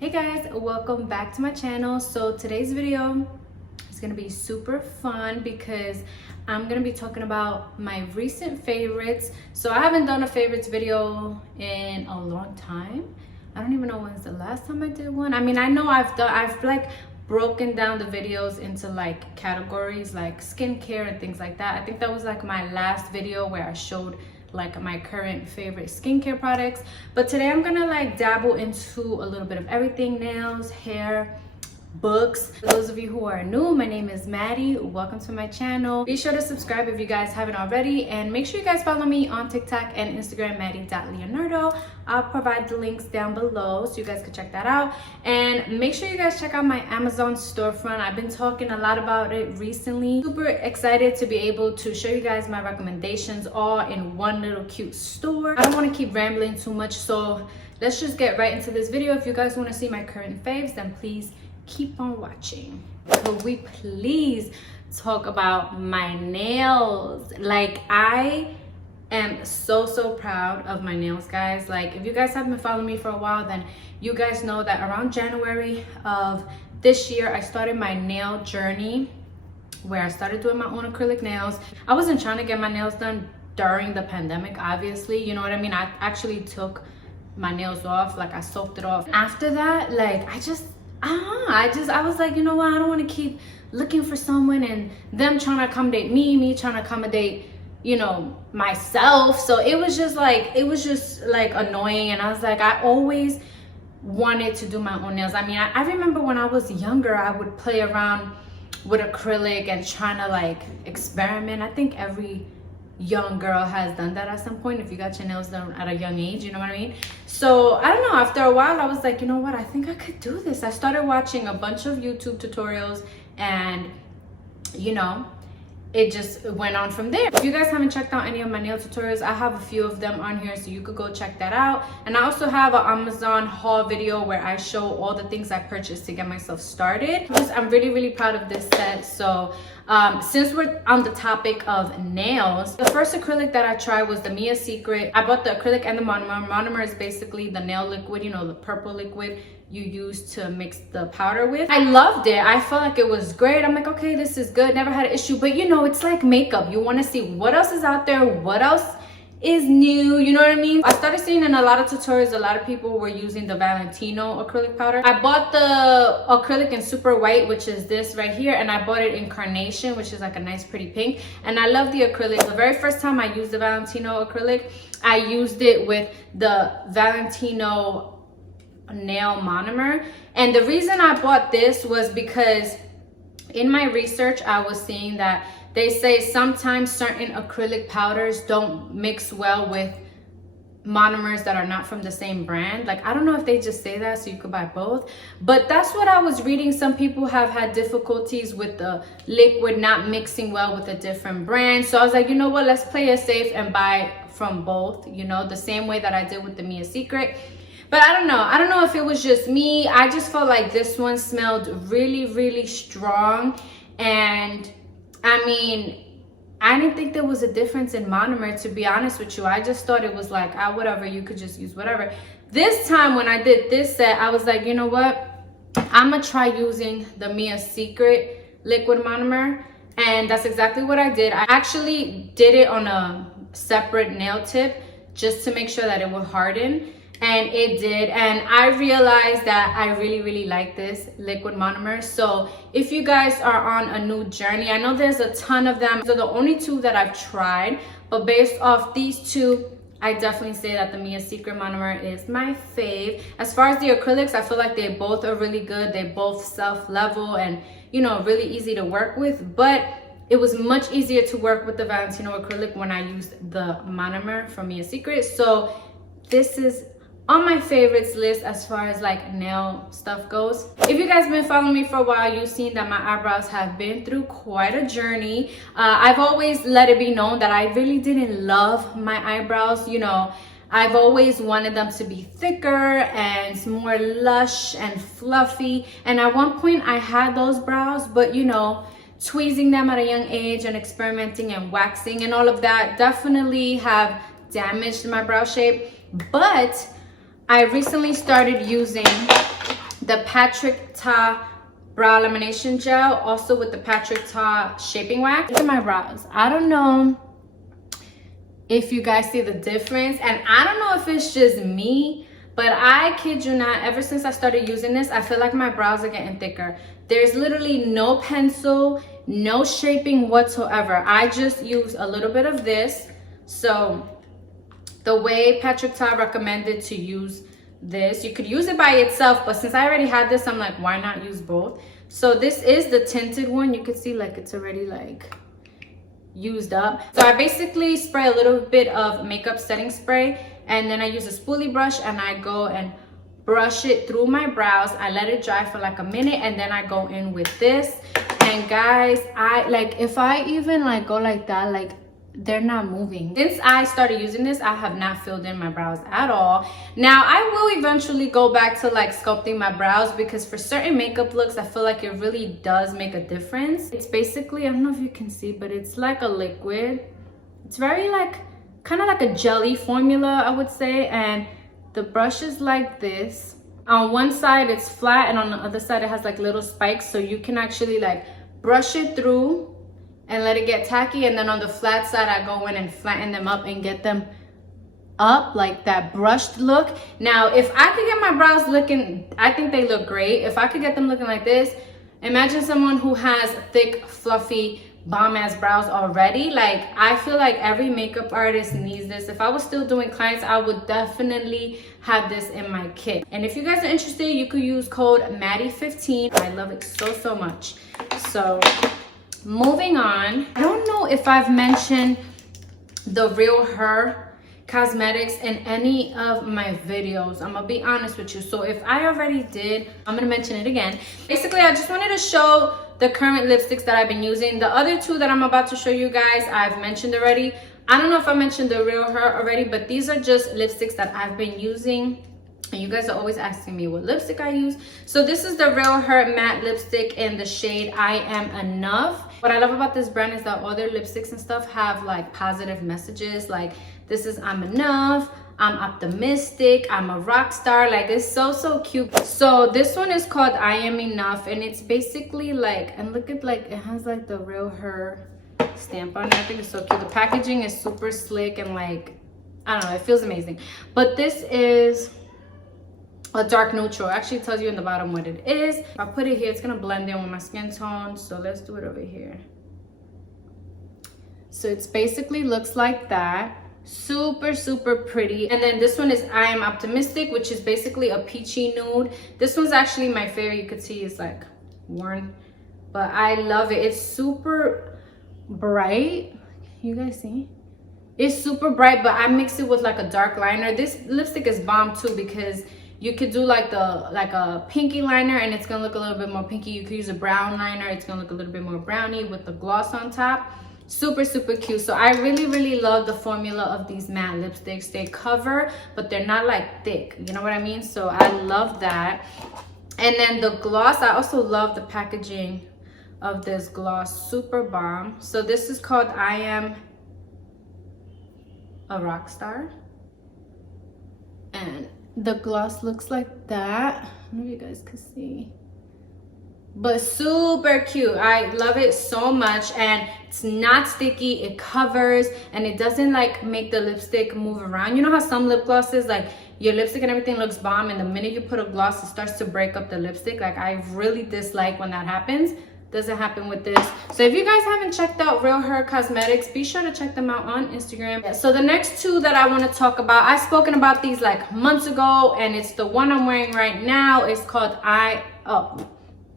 Hey guys, welcome back to my channel. So today's video is gonna be super fun because I'm gonna be talking about my recent favorites. So I haven't done a favorites video in a long time. I don't even know when's the last time I did one. I mean, I know I've like broken down the videos into like categories like skincare and things like that. I think that was like my last video where I showed like my current favorite skincare products, but today I'm gonna like dabble into a little bit of everything: nails, hair, books. For those of you who are new, my name is Maddie. Welcome to my channel. Be sure to subscribe if you guys haven't already, and make sure you guys follow me on TikTok and Instagram, maddie.leonardo. I'll provide the links down below so you guys can check that out, and make sure you guys check out my Amazon storefront. I've been talking a lot about it recently. Super excited to be able to show you guys my recommendations all in one little cute store. I don't want to keep rambling too much, so let's just get right into this video. If you guys want to see my current faves, then please keep on watching. Could we please talk about my nails? Like, I am so proud of my nails, guys. Like, if you guys have been following me for a while, then you guys know that around January of this year I started my nail journey where I started doing my own acrylic nails. I wasn't trying to get my nails done during the pandemic, obviously, you know what I mean? I actually took my nails off, like I soaked it off. After that, like I was like, you know what, I don't want to keep looking for someone and them trying to accommodate me trying to accommodate, you know, myself. So it was just like annoying, and I was like, I always wanted to do my own nails. I mean, I remember when I was younger, I would play around with acrylic and trying to like experiment. I think every young girl has done that at some point if you got your nails done at a young age, you know what I mean? So I don't know, after a while I was like, you know what, I think I could do this. I started watching a bunch of YouTube tutorials, and you know, it just went on from there. If you guys haven't checked out any of my nail tutorials, I have a few of them on here, so you could go check that out. And I also have an Amazon haul video where I show all the things I purchased to get myself started. I'm really proud of this set. So since we're on the topic of nails, the first acrylic that I tried was the Mia Secret. I bought the acrylic and the monomer. Monomer is basically the nail liquid, you know, the purple liquid you use to mix the powder with. I loved it. I felt like it was great. I'm like, okay, this is good. Never had an issue. But you know, it's like makeup. You want to see what else is out there, what else is new, you know what I mean? I started seeing in a lot of tutorials, a lot of people were using the Valentino acrylic powder. I bought the acrylic in super white, which is this right here, and I bought it in carnation, which is like a nice pretty pink. And I love the acrylic. The very first time I used the Valentino acrylic, I used it with the Valentino nail monomer. And the reason I bought this was because in my research I was seeing that they say sometimes certain acrylic powders don't mix well with monomers that are not from the same brand. Like, I don't know if they just say that so you could buy both, but that's what I was reading. Some people have had difficulties with the liquid not mixing well with a different brand. So I was like, you know what, let's play it safe and buy from both, you know, the same way that I did with the Mia Secret. But I don't know if it was just me. I just felt like this one smelled really strong. And I mean, I didn't think there was a difference in monomer, to be honest with you. I just thought it was like, whatever, you could just use whatever. This time when I did this set, I was like, you know what, I'm gonna try using the Mia Secret liquid monomer. And that's exactly what I did. I actually did it on a separate nail tip just to make sure that it would harden. And it did, and I realized that I really like this liquid monomer. So if you guys are on a new journey, I know there's a ton of them. They're the only two that I've tried, but based off these two, I definitely say that the Mia Secret monomer is my fave. As far as the acrylics, I feel like they both are really good. They both self-level and, you know, really easy to work with, but it was much easier to work with the Valentino acrylic when I used the monomer from Mia Secret. So this is on my favorites list as far as like nail stuff goes. If you guys been following me for a while, you've seen that my eyebrows have been through quite a journey. I've always let it be known that I really didn't love my eyebrows. You know, I've always wanted them to be thicker and more lush and fluffy. And at one point I had those brows, but you know, tweezing them at a young age and experimenting and waxing and all of that definitely have damaged my brow shape. But I recently started using the PatrickTa brow lamination gel, also with the PatrickTa shaping wax. Look at my brows. I don't know if you guys see the difference, and I don't know if it's just me, but I kid you not, ever since I started using this, I feel like my brows are getting thicker. There's literally no pencil, no shaping whatsoever. I just use a little bit of this. So the way PatrickTa recommended to use this, you could use it by itself, but since I already had this, I'm like, why not use both? So this is the tinted one. You can see like it's already like used up. So I basically spray a little bit of makeup setting spray, and then I use a spoolie brush and I go and brush it through my brows. I let it dry for like a minute, and then I go in with this. And guys, I like, if I even like go like that, like they're not moving. Since I started using this, I have not filled in my brows at all. Now I will eventually go back to like sculpting my brows, because for certain makeup looks, I feel like it really does make a difference. It's basically, I don't know if you can see, but it's like a liquid. It's very like, kind of like a jelly formula, I would say. And the brush is like this. On one side it's flat, and on the other side it has like little spikes, so you can actually like brush it through and let it get tacky, and then on the flat side I go in and flatten them up and get them up like that brushed look. Now if I could get my brows looking, I think they look great. If I could get them looking like this, imagine someone who has thick, fluffy, bomb ass brows already. Like, I feel like every makeup artist needs this. If I was still doing clients, I would definitely have this in my kit. And if you guys are interested, you could use code Maddie15. I love it so much. So moving on, I don't know if I've mentioned the Real Her cosmetics in any of my videos. I'm gonna be honest with you. So if I already did, I'm gonna mention it again. Basically, I just wanted to show the current lipsticks that I've been using. The other two that I'm about to show you guys, I've mentioned already. I don't know if I mentioned the Real Her already, but these are just lipsticks that I've been using. And you guys are always asking me what lipstick I use. So this is the Real Her matte lipstick in the shade I Am Enough. What I love about this brand is that all their lipsticks and stuff have like positive messages. Like, this is I'm enough, I'm optimistic, I'm a rock star. Like, it's so cute. So this one is called I Am Enough, and it's basically like, and look at, like, it has like the Real Her stamp on it. I think it's so cute. The packaging is super slick and like, I don't know, it feels amazing. But this is a dark neutral. It actually tells you in the bottom what it is. If I put it here, it's gonna blend in with my skin tone. So let's do it over here. So it's basically looks like that. Super pretty. And then this one is I Am Optimistic, which is basically a peachy nude. This one's actually my favorite. You could see it's like worn, but I love it. It's super bright. You guys see? It's super bright, but I mix it with like a dark liner. This lipstick is bomb too, because you could do like a pinky liner and it's gonna look a little bit more pinky. You could use a brown liner, it's gonna look a little bit more browny with the gloss on top. Super cute. So I really love the formula of these matte lipsticks. They cover, but they're not like thick, you know what I mean? So I love that. And then the gloss, I also love the packaging of this gloss. Super bomb. So this is called I Am a Rock Star, and the gloss looks like that. I don't know if you guys can see, but super cute. I love it so much, and it's not sticky. It covers, and it doesn't like make the lipstick move around. You know how some lip glosses, like your lipstick and everything looks bomb, and the minute you put a gloss, it starts to break up the lipstick. Like, I really dislike when that happens. Doesn't happen with this. So if you guys haven't checked out Real Her Cosmetics, be sure to check them out on Instagram. Yeah, so the next two that I want to talk about, I've spoken about these like months ago, and it's the one I'm wearing right now. It's called I'm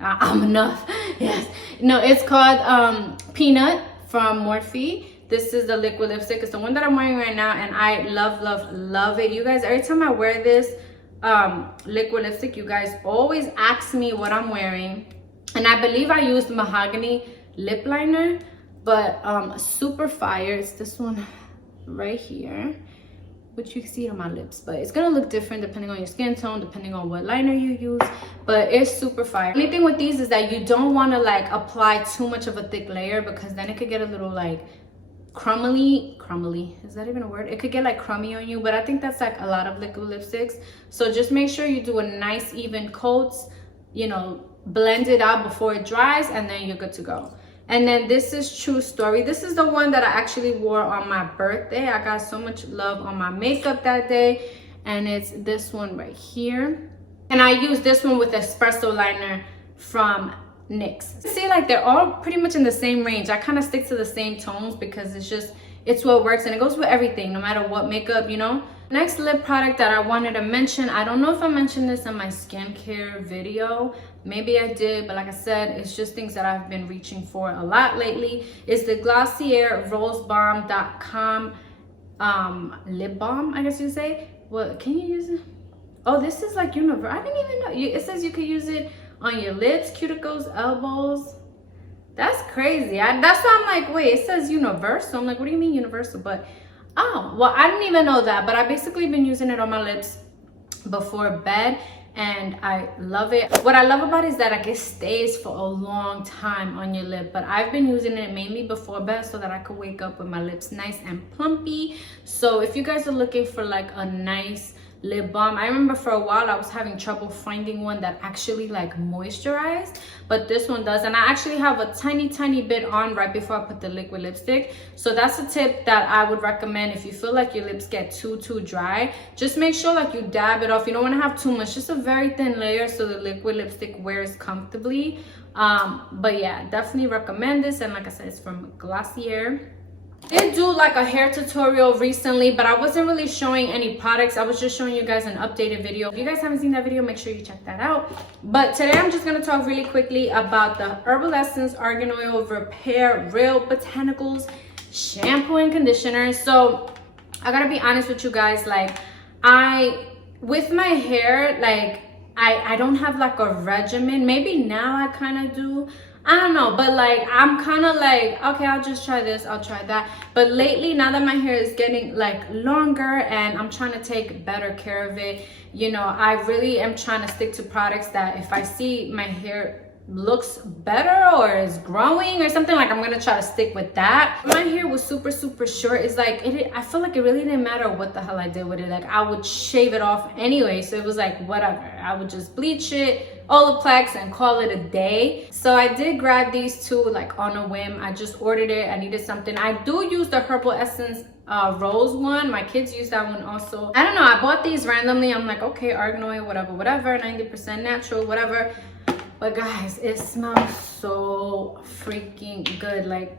Enough. Yes. No, it's called Peanut from Morphe. This is the liquid lipstick. It's the one that I'm wearing right now, and I love it. You guys, every time I wear this liquid lipstick, you guys always ask me what I'm wearing. And I believe I used Mahogany lip liner, but super fire. It's this one right here, which you can see it on my lips, but it's gonna look different depending on your skin tone, depending on what liner you use, but it's super fire. The only thing with these is that you don't want to like apply too much of a thick layer, because then it could get a little like crumbly, is that even a word? It could get like crummy on you, but I think that's like a lot of liquid lipsticks. So just make sure you do a nice even coats you know, blend it out before it dries, and then you're good to go. And then this is True Story. This is the one that I actually wore on my birthday. I got so much love on my makeup that day. And it's this one right here. And I use this one with Espresso Liner from NYX. See, like they're all pretty much in the same range. I kind of stick to the same tones because it's what works, and it goes with everything, no matter what makeup, you know. Next lip product that I wanted to mention, I don't know if I mentioned this in my skincare video. Maybe I did, but like I said, it's just things that I've been reaching for a lot lately. Is the Glossier Rosebomb.com lip balm, I guess you'd say. What, can you use it? Oh, this is like universal. I didn't even know. It says you could use it on your lips, cuticles, elbows. That's crazy. That's why I'm like, wait, it says universal. I'm like, what do you mean universal? But oh, well, I didn't even know that. But I've basically been using it on my lips before bed, and I love it. What I love about it is that like it stays for a long time on your lip. But I've been using it mainly before bed so that I could wake up with my lips nice and plumpy. So if you guys are looking for like a nice lip balm, I remember for a while I was having trouble finding one that actually like moisturized, but this one does. And I actually have a tiny bit on right before I put the liquid lipstick. So that's a tip that I would recommend. If you feel like your lips get too dry, just make sure like you dab it off. You don't want to have too much, just a very thin layer so the liquid lipstick wears comfortably. But yeah, definitely recommend this. And like I said, it's from Glossier. I did do like a hair tutorial recently, but I wasn't really showing any products. I was just showing you guys an updated video. If you guys haven't seen that video, make sure you check that out. But today I'm just going to talk really quickly about the Herbal Essence Argan Oil Repair Real Botanicals shampoo and conditioner. So I gotta be honest with you guys, like with my hair, like I don't have like a regimen. Maybe now I kind of do, I don't know, but like I'm kind of like, okay, I'll just try this, I'll try that. But lately, now that my hair is getting like longer and I'm trying to take better care of it, you know, I really am trying to stick to products that if I see my hair looks better or is growing or something, like I'm gonna try to stick with that. My hair was super short. It's like I feel like it really didn't matter what the hell I did with it. Like I would shave it off anyway, so it was like whatever. I would just bleach it, Olaplex, and call it a day. So I did grab these two like on a whim. I just ordered it. I needed something. I do use the Herbal Essence rose one. My kids use that one also. I don't know, I bought these randomly. I'm like, okay, argan oil, whatever, 90% natural, whatever. But guys, it smells so freaking good. Like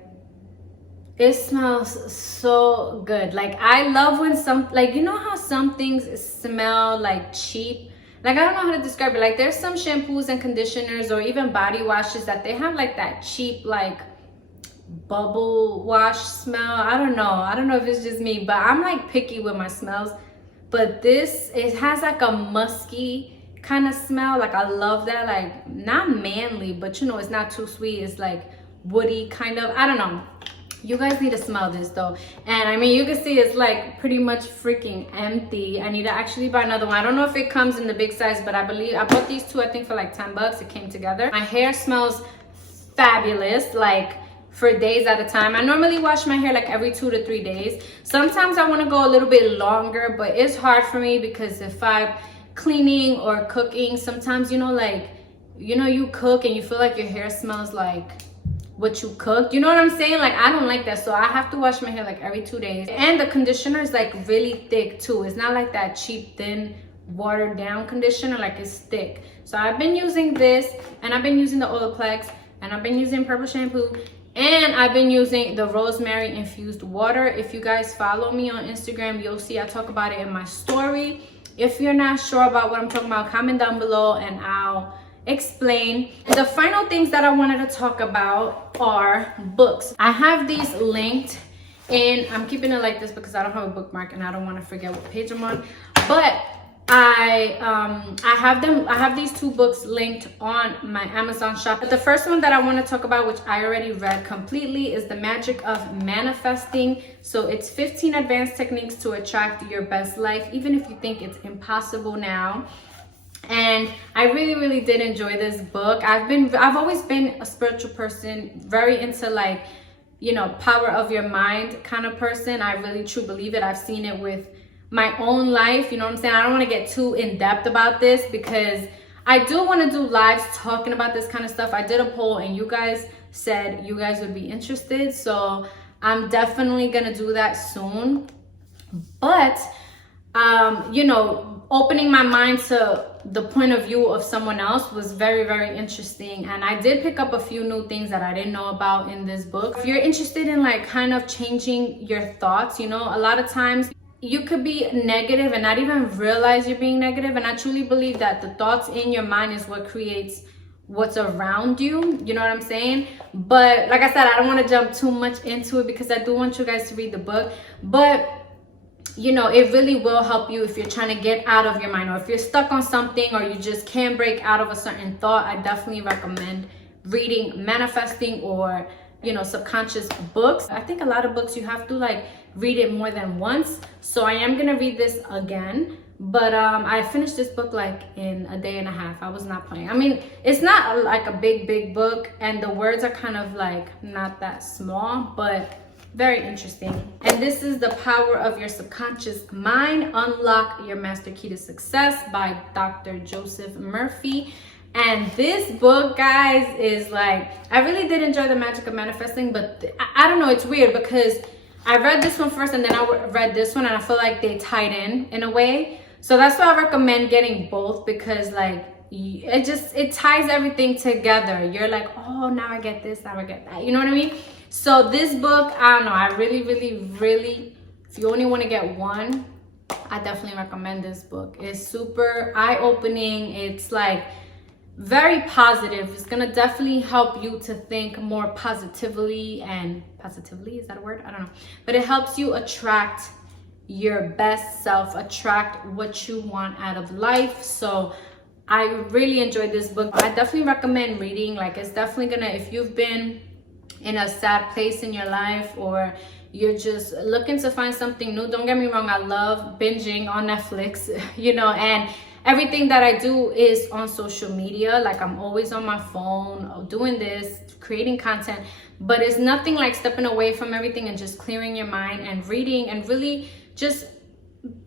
it smells so good. Like I love when like, you know how some things smell like cheap? Like I don't know how to describe it. Like there's some shampoos and conditioners or even body washes that they have like that cheap like bubble wash smell. I don't know if it's just me, but I'm like picky with my smells. But this, it has like a musky kind of smell. Like I love that, like not manly, but you know, it's not too sweet. It's like woody kind of, I don't know. You guys need to smell this though. And I mean, you can see it's like pretty much freaking empty. I need to actually buy another one. I don't know if it comes in the big size, but I believe I bought these two, I think for like 10 bucks. It came together. My hair smells fabulous, like for days at a time. I normally wash my hair like every 2 to 3 days. Sometimes I want to go a little bit longer, but it's hard for me because if I'm cleaning or cooking, sometimes, you know, like, you know, you cook and you feel like your hair smells like what you cooked, you know what I'm saying? Like I don't like that, so I have to wash my hair like every 2 days. And the conditioner is like really thick too. It's not like that cheap thin watered down conditioner, like it's thick. So I've been using this, and I've been using the Olaplex, and I've been using purple shampoo, and I've been using the rosemary infused water. If you guys follow me on Instagram, you'll see I talk about it in my story. If you're not sure about what I'm talking about, comment down below and I'll explain. The final things that I wanted to talk about are books. I have these linked in, I'm keeping it like this because I don't have a bookmark and I don't want to forget what page I'm on, but I have these two books linked on my Amazon shop. But the first one that I want to talk about, which I already read completely, is The Magic of Manifesting. So it's 15 advanced techniques to attract your best life, even if you think it's impossible now. And I really did enjoy this book. I've always been a spiritual person, very into like, you know, power of your mind kind of person. I really truly believe it. I've seen it with my own life, you know what I'm saying? I don't want to get too in depth about this because I do want to do lives talking about this kind of stuff. I did a poll and you guys said you guys would be interested, so I'm definitely gonna do that soon. But you know, opening my mind to the point of view of someone else was very, very interesting, and I did pick up a few new things that I didn't know about in this book. If you're interested in like kind of changing your thoughts, you know, a lot of times you could be negative and not even realize you're being negative, and I truly believe that the thoughts in your mind is what creates what's around you, you know what I'm saying? But like I said, I don't want to jump too much into it because I do want you guys to read the book. But you know, it really will help you if you're trying to get out of your mind, or if you're stuck on something, or you just can't break out of a certain thought. I definitely recommend reading manifesting or, you know, subconscious books. I think a lot of books you have to like read it more than once, so I am gonna read this again. But I finished this book like in a day and a half. I was not playing. I mean, it's not like a big book, and the words are kind of like not that small, but very interesting. And this is The Power of Your Subconscious Mind, Unlock Your Master Key to Success by Dr. Joseph Murphy. And this book, guys, is like, I really did enjoy The Magic of Manifesting, but I don't know, it's weird because I read this one first and then I read this one, and I feel like they tied in a way. So that's why I recommend getting both, because like it ties everything together. You're like, oh, now I get this, now I get that, you know what I mean? So this book, I don't know, I really, if you only want to get one, I definitely recommend this book. It's super eye-opening. It's like very positive. It's gonna definitely help you to think more positively. And positively, is that a word? I don't know. But it helps you attract your best self, attract what you want out of life. So I really enjoyed this book. I definitely recommend reading. Like, it's definitely gonna, if you've been in a sad place in your life, or you're just looking to find something new, don't get me wrong, I love binging on Netflix, you know, and everything that I do is on social media. Like, I'm always on my phone doing this, creating content, but it's nothing like stepping away from everything and just clearing your mind and reading and really just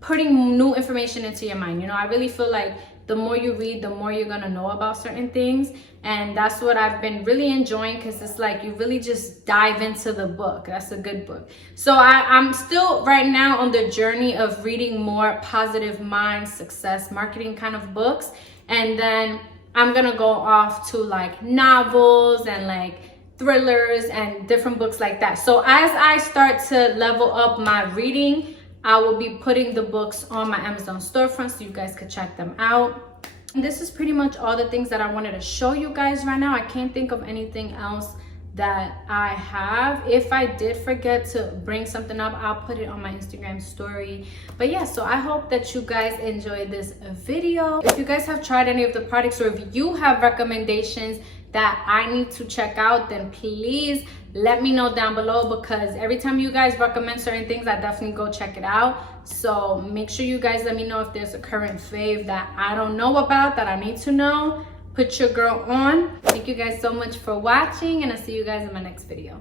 putting new information into your mind. You know, I really feel like the more you read, the more you're gonna know about certain things, and that's what I've been really enjoying, because it's like you really just dive into the book. That's a good book. So I'm still right now on the journey of reading more positive mind, success, marketing kind of books, and then I'm gonna go off to like novels and like thrillers and different books like that. So as I start to level up my reading, I will be putting the books on my Amazon storefront so you guys could check them out. And this is pretty much all the things that I wanted to show you guys right now. I can't think of anything else that I have. If I did forget to bring something up, I'll put it on my Instagram story. But yeah, so I hope that you guys enjoyed this video. If you guys have tried any of the products, or if you have recommendations that I need to check out, then please let me know down below, because every time you guys recommend certain things, I definitely go check it out. So make sure you guys let me know if there's a current fave that I don't know about that I need to know. Put your girl on. Thank you guys so much for watching, and I'll see you guys in my next video.